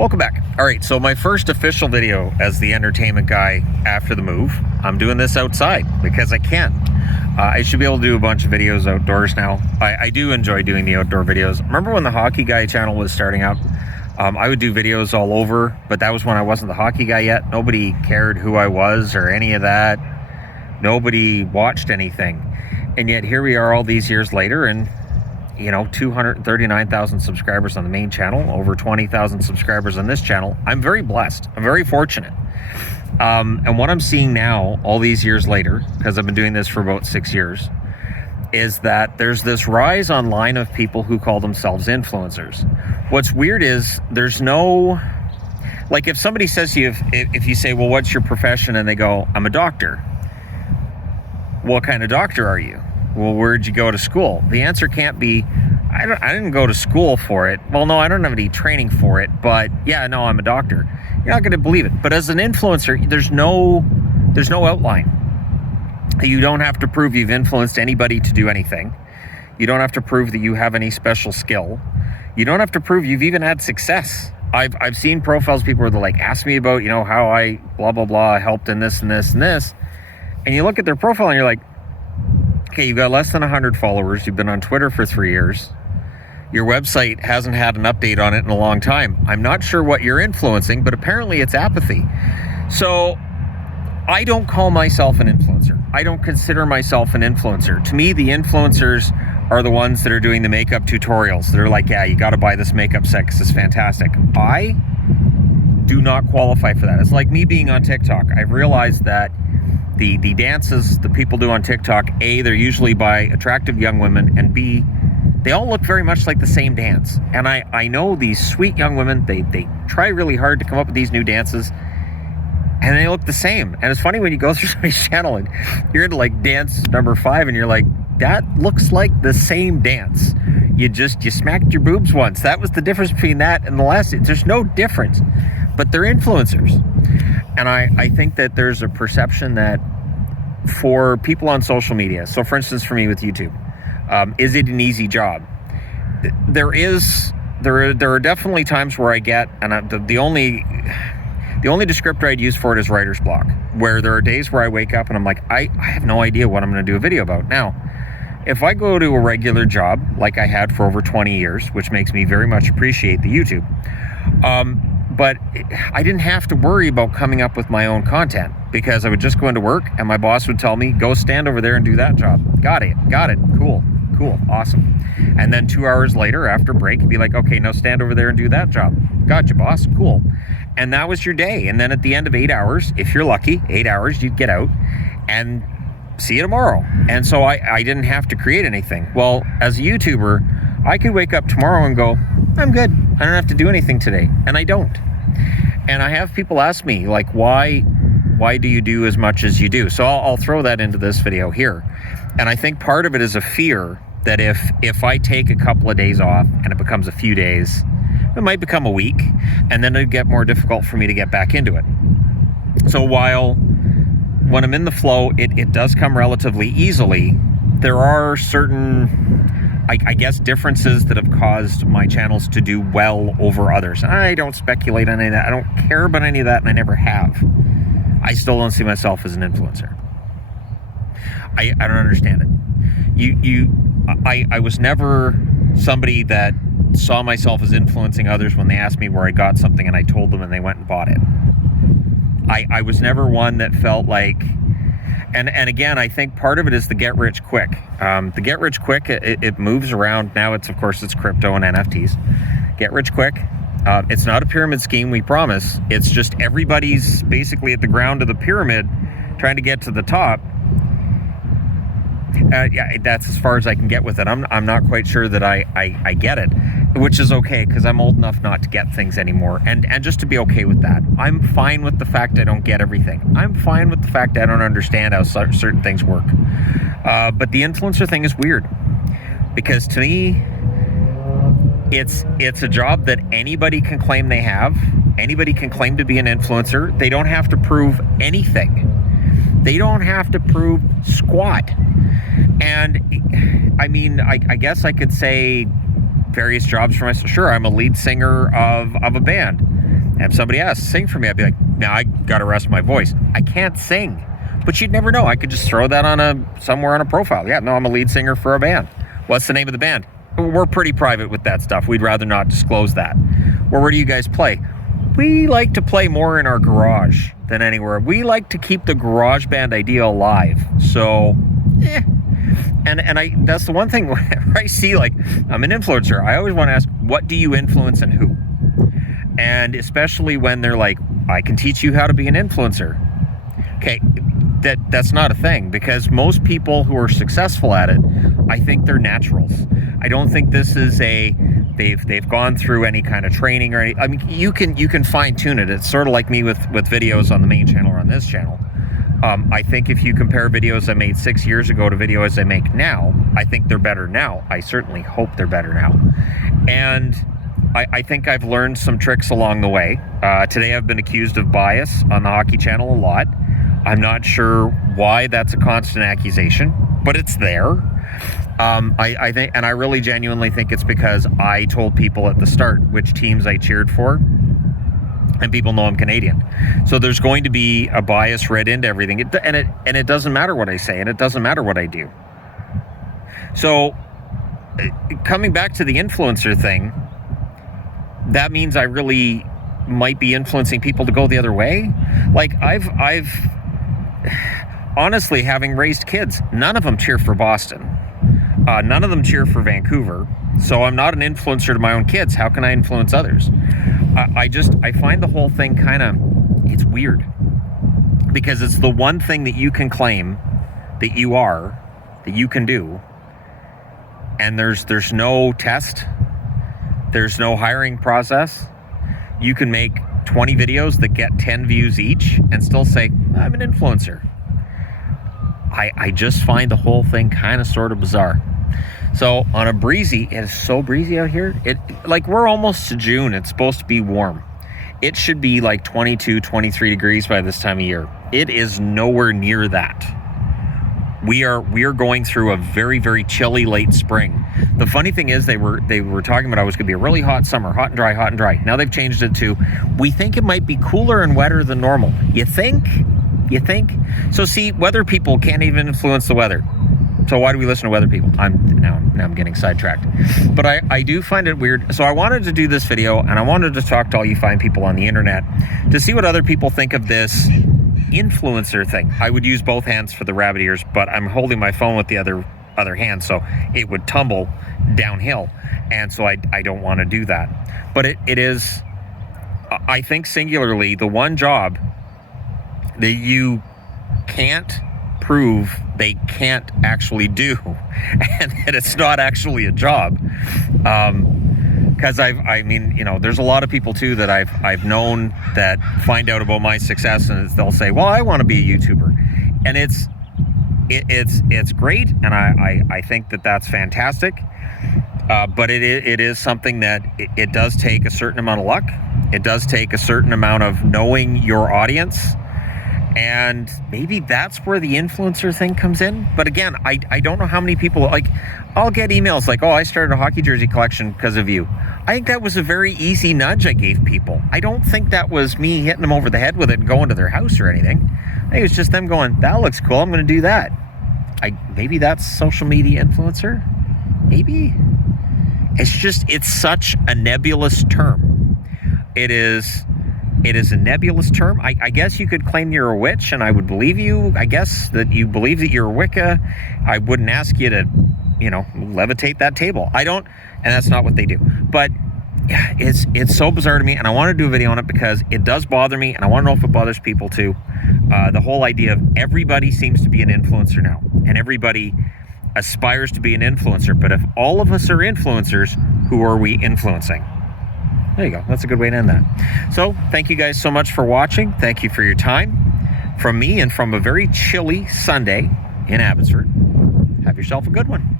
Welcome back. All right, so my first official video as the entertainment guy after the move. I'm doing this outside because I can. I should be able to do a bunch of videos outdoors now. I do enjoy doing the outdoor videos. Remember when the Hockey Guy channel was starting up? I would do videos all over, but that was when I wasn't the hockey guy yet. Nobody cared who I was or any of that. Nobody watched anything. And yet here we are all these years later, and 239,000 subscribers on the main channel, over 20,000 subscribers on this channel. I'm very blessed. I'm very fortunate. And what I'm seeing now, all these years later, because I've been doing this for about 6 years, is that there's this rise online of people who call themselves influencers. What's weird is there's no, like if somebody says to you, if you say, well, what's your profession? And they go, I'm a doctor. What kind of doctor are you? Well, where'd you go to school? The answer can't be, I didn't go to school for it. Well, no, I don't have any training for it, but yeah, no, I'm a doctor. You're not going to believe it. But as an influencer, there's no outline. You don't have to prove you've influenced anybody to do anything. You don't have to prove that you have any special skill. You don't have to prove you've even had success. I've seen profiles, people where they're like, ask me about, how I blah, blah, blah, helped in this and this and this. And you look at their profile and you're like, okay, you've got less than 100 followers. You've been on Twitter for 3 years. Your website hasn't had an update on it in a long time. I'm not sure what you're influencing, but apparently it's apathy. So I don't call myself an influencer. I don't consider myself an influencer. To me, the influencers are the ones that are doing the makeup tutorials. They're like, yeah, you got to buy this makeup set because it's fantastic. I do not qualify for that. It's like me being on TikTok. I've realized that the dances that people do on TikTok, A, they're usually by attractive young women, and B, they all look very much like the same dance. And I know these sweet young women, they try really hard to come up with these new dances, and they look the same. And it's funny when you go through somebody's channel and you're into like dance number 5 and you're like, that looks like the same dance. You smacked your boobs once. That was the difference between that and the last. There's no difference, but they're influencers. And I think that there's a perception that for people on social media, so for instance, for me with YouTube, is it an easy job? There are definitely times where I get, and the only descriptor I'd use for it is writer's block, where there are days where I wake up and I'm like, I have no idea what I'm going to do a video about. Now, if I go to a regular job like I had for over 20 years, which makes me very much appreciate the YouTube, but I didn't have to worry about coming up with my own content because I would just go into work and my boss would tell me, go stand over there and do that job. Got it, cool, awesome. And then 2 hours later after break, be like, okay, now stand over there and do that job. Gotcha, boss, cool. And that was your day. And then at the end of 8 hours, if you're lucky, 8 hours, you'd get out and see you tomorrow. And so I didn't have to create anything. Well, as a YouTuber, I could wake up tomorrow and go, I'm good. I don't have to do anything today. And I don't. And I have people ask me, like, why do you do as much as you do? So I'll throw that into this video here. And I think part of it is a fear that if I take a couple of days off and it becomes a few days, it might become a week, and then it'd get more difficult for me to get back into it. So when I'm in the flow, it does come relatively easily. There are certain, I guess, differences that have caused my channels to do well over others. I don't speculate on any of that. I don't care about any of that, and I never have. I still don't see myself as an influencer. I don't understand it. I was never somebody that saw myself as influencing others when they asked me where I got something and I told them and they went and bought it. I was never one that felt like, and again, I think part of it is the get rich quick. The get rich quick, it moves around. Now it's crypto and NFTs. Get rich quick. It's not a pyramid scheme, we promise. It's just everybody's basically at the ground of the pyramid trying to get to the top. Yeah, that's as far as I can get with it. I'm not quite sure that I get it, which is okay because I'm old enough not to get things anymore, and just to be okay with that. I'm fine with the fact I don't get everything. I'm fine with the fact I don't understand how certain things work. But the influencer thing is weird because to me, it's a job that anybody can claim they have. Anybody can claim to be an influencer. They don't have to prove anything. They don't have to prove squat. And I mean, I guess I could say various jobs for myself. Sure, I'm a lead singer of a band. if somebody asks, sing for me, I'd be like, now I gotta rest my voice. I can't sing. But you'd never know. I could just throw that on somewhere on a profile. Yeah, no, I'm a lead singer for a band. What's the name of the band? We're pretty private with that stuff. We'd rather not disclose that. Or where do you guys play? We like to play more in our garage than anywhere. We like to keep the garage band idea alive. So, And that's the one thing whenever I see, like, I'm an influencer, I always want to ask, what do you influence and who? And especially when they're like, I can teach you how to be an influencer. Okay, that's not a thing, because most people who are successful at it, I think they're naturals. I don't think this is they've gone through any kind of training or any. I mean, you can fine tune it. It's sort of like me with videos on the main channel or on this channel. I think if you compare videos I made 6 years ago to videos I make now, I think they're better now. I certainly hope they're better now. And I think I've learned some tricks along the way. Today I've been accused of bias on the hockey channel a lot. I'm not sure why that's a constant accusation, but it's there. I think, and I really genuinely think it's because I told people at the start which teams I cheered for, and people know I'm Canadian. So there's going to be a bias read into everything, and it doesn't matter what I say, and it doesn't matter what I do. So coming back to the influencer thing, that means I really might be influencing people to go the other way. Like I've honestly, having raised kids, none of them cheer for Boston. None of them cheer for Vancouver. So I'm not an influencer to my own kids. How can I influence others? I find the whole thing it's weird, because it's the one thing that you can claim that you are, that you can do. And there's no test. There's no hiring process. You can make 20 videos that get 10 views each and still say, I'm an influencer. I just find the whole thing sort of bizarre. So on a breezy, it is so breezy out here. Like, we're almost to June. It's supposed to be warm. It should be like 22, 23 degrees by this time of year. It is nowhere near that. We are going through a very, very chilly late spring. The funny thing is, they were talking about how it was going to be a really hot summer, hot and dry, hot and dry. Now they've changed it to, we think it might be cooler and wetter than normal. You think? So see, weather people can't even influence the weather. So why do we listen to weather people? Now I'm getting sidetracked. But I do find it weird. So I wanted to do this video, and I wanted to talk to all you fine people on the internet to see what other people think of this influencer thing. I would use both hands for the rabbit ears, but I'm holding my phone with the other hand, so it would tumble downhill, and so I don't want to do that. But it is, I think, singularly the one job that you can't prove they can't actually do, and that it's not actually a job. Because I mean, there's a lot of people too that I've known that find out about my success, and they'll say, well, I want to be a YouTuber. And it's great, and I think that that's fantastic. But it is something that it does take a certain amount of luck. It does take a certain amount of knowing your audience. And maybe that's where the influencer thing comes in. But again, I don't know how many people, like, I'll get emails like, oh, I started a hockey jersey collection because of you. I think that was a very easy nudge I gave people. I don't think that was me hitting them over the head with it and going to their house or anything. I think it was just them going, that looks cool, I'm going to do that. Maybe that's social media influencer. Maybe. It's such a nebulous term. It is a nebulous term. I guess you could claim you're a witch, and I would believe you. I guess that you believe that you're a Wicca. I wouldn't ask you to, levitate that table. I don't, and that's not what they do. But yeah, it's so bizarre to me, and I want to do a video on it because it does bother me, and I want to know if it bothers people too. The whole idea of everybody seems to be an influencer now, and everybody aspires to be an influencer. But if all of us are influencers, who are we influencing? There you go. That's a good way to end that. So thank you guys so much for watching. Thank you for your time. From me and from a very chilly Sunday in Abbotsford, have yourself a good one.